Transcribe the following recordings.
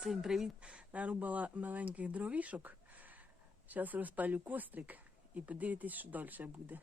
Всім привіт! Нарубала маленьких дровішок. Зараз розпалю кострик і подивитись, що далі буде.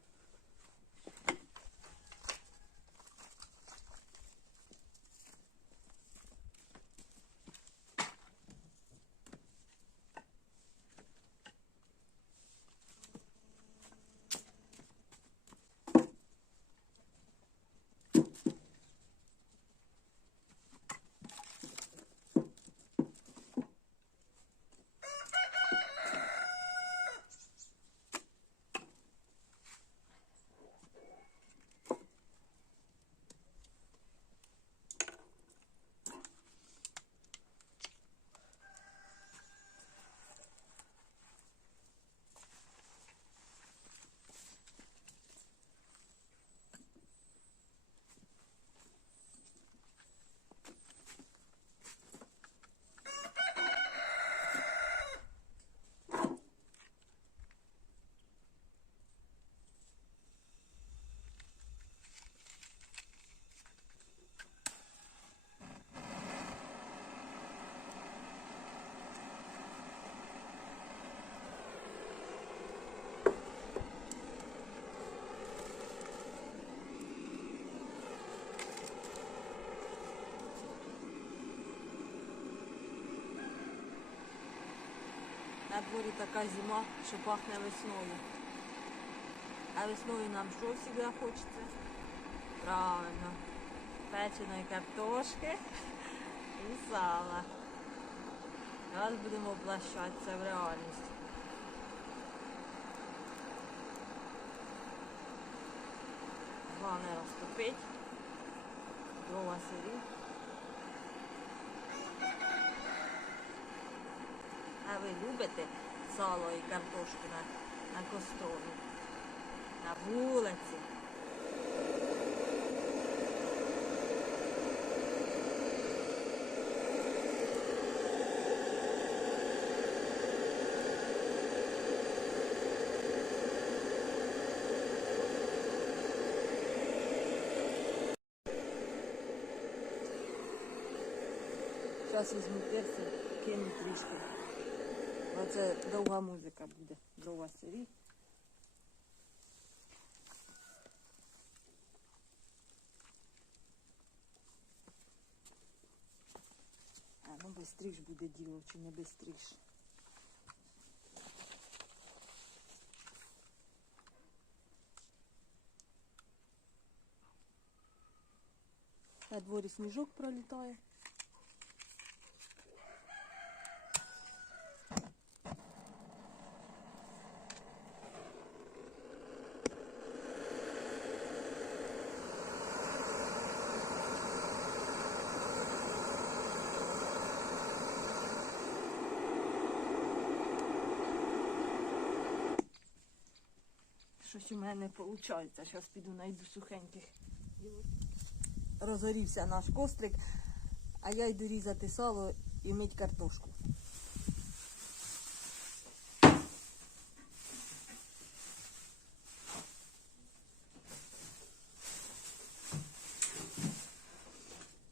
На дворі така зима, що пахне весною. А весною нам що завжди хочеться? Правильно. Печеної картошки і сала. Зараз будемо воплощатися в реальність. Головне розтопити. Дрова сирі. Ви любите сало і картошку на, на кострові? На вулиці? Зараз візьму кину трішки. Оце довга музика буде. Дрова сирі. А ну бистріш буде діло, чи не бистріш. На дворі сніжок пролітає. Щось у мене не виходить. Зараз піду знайду сухеньких. Розгорівся наш кострик, а я йду різати сало і мить картошку.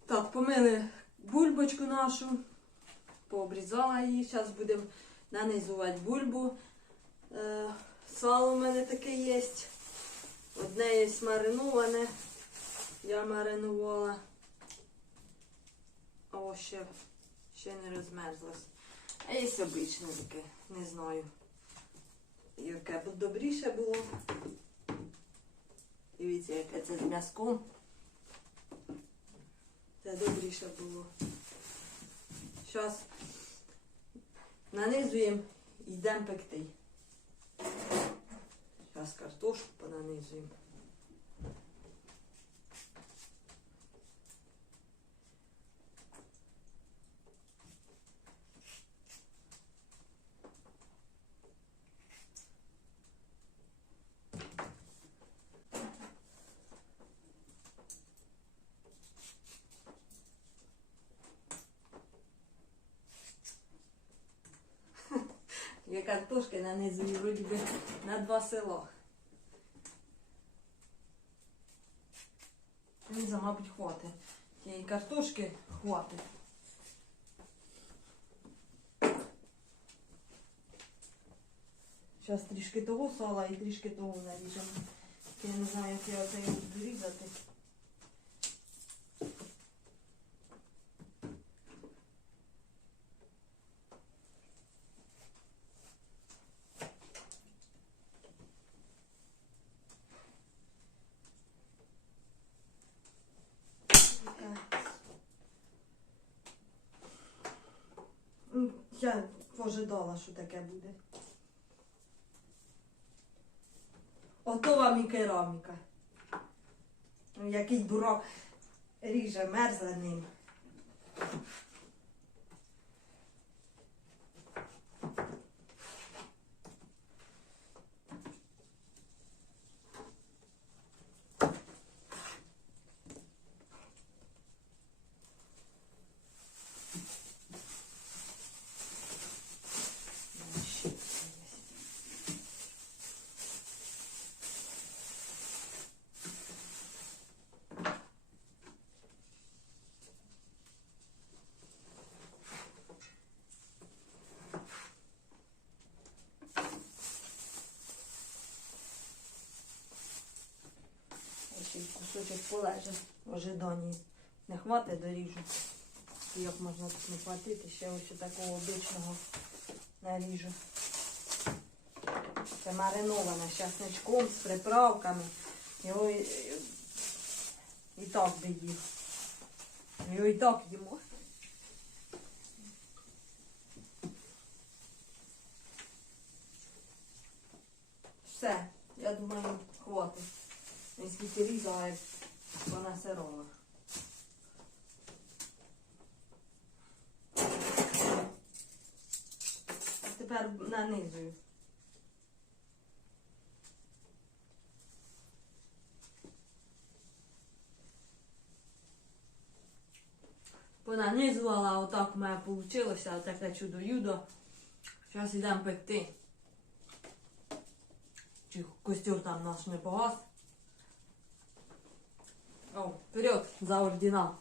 Так, помили бульбочку нашу, пообрізала її. Зараз будемо нанизувати бульбу. Сало в мене таке є. Одне є мариноване. Я маринувала. О, ще, ще не розмерзлось. А є обичне таке, не знаю. Яке б добріше було. Дивіться, яке це з м'язком. Це добріше було. Зараз нанизуємо і йдемо пекти. Зараз картошку понанизуємо. Я картошки нанизую вроді би на два села. Ліза, мабуть, хватить. Тієї картошки хватить. Зараз трішки того сала і трішки того наріжемо. Я не знаю, як я оце буду різати. Я пожидала, що таке буде. Ото вам і кераміка. Який дурак ріже мерзле ним. Ще й кусочок полежа в ожиданні. Не хватить, доріжу. Як можна тут не хватити, ще ось такого обичного наріжу. Це мариноване з часничком, з приправками. Його і, і так їв. Його і так їмо. Все, я думаю, хватить. Не скільки різала, як вона сирова. А тепер нанизую. Понанизувала, отак у мене вийшло, таке чудо-юдо. Зараз йдемо пекти. Чи костюр там наш не погас. О, вперед, за ордена.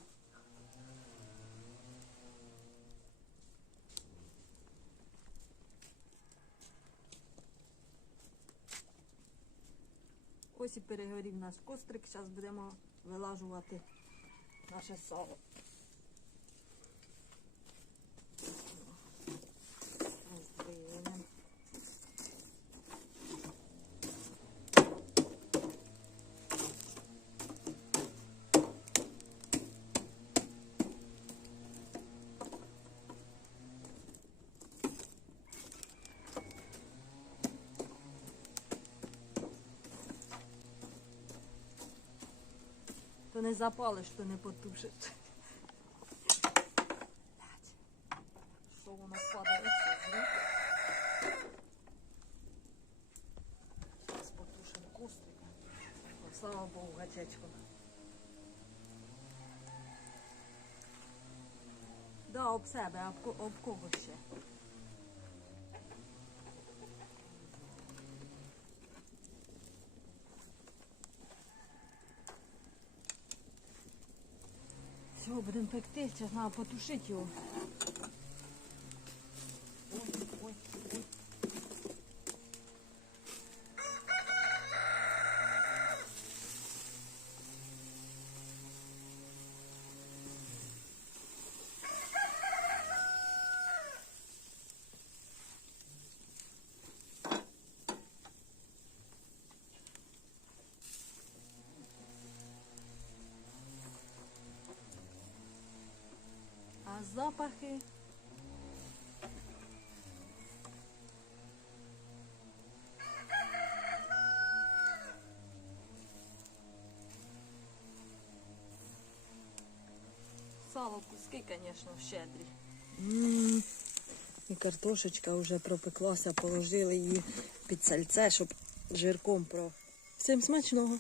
Ось і перегорів наш кострик, зараз будемо вилажувати наше сало. То не запалиш, то не потушиш. Що воно падає? Зараз потушимо кострика. Слава Богу, гачечко. Да, об себе, об, об кого ще? Все, будемо пекти, зараз треба потушити його. Ой, ой, ой. А запахи. Сало куски, звісно, щедрі. І картошечка вже пропеклася, положили її під сальце, щоб жирком про. Всім смачного!